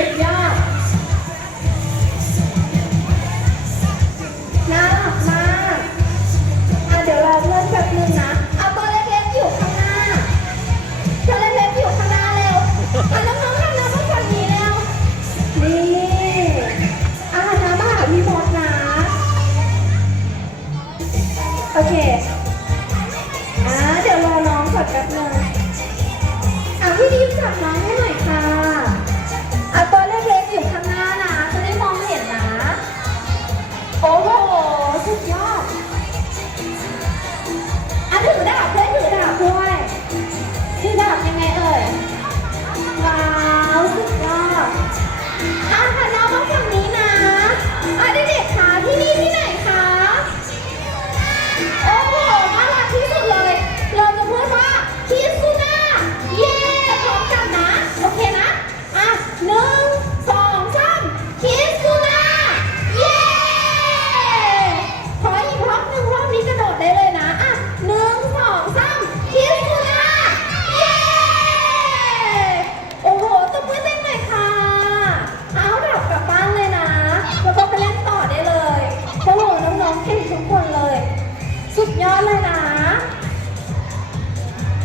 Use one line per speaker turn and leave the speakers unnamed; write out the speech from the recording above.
สุดามาเดี๋ยวรอเพื่อนแป๊นึงนะเอาตัวเล็กอยู่ข้างหน้าตัวเล็กอยู่ข้างหน้าเร็วอะน้องๆทำน้ำมาฝั่งนี้เร็วนี่อะน้ำมาาพี่มนะ โอเคอะเดี๋ยวรอน้องก่อนแป๊บนึงอะพี่ดิมจับน้อง ยังไงเอ่ยว้าว องผิดทุกคนเลย สุดยอดเลยนะ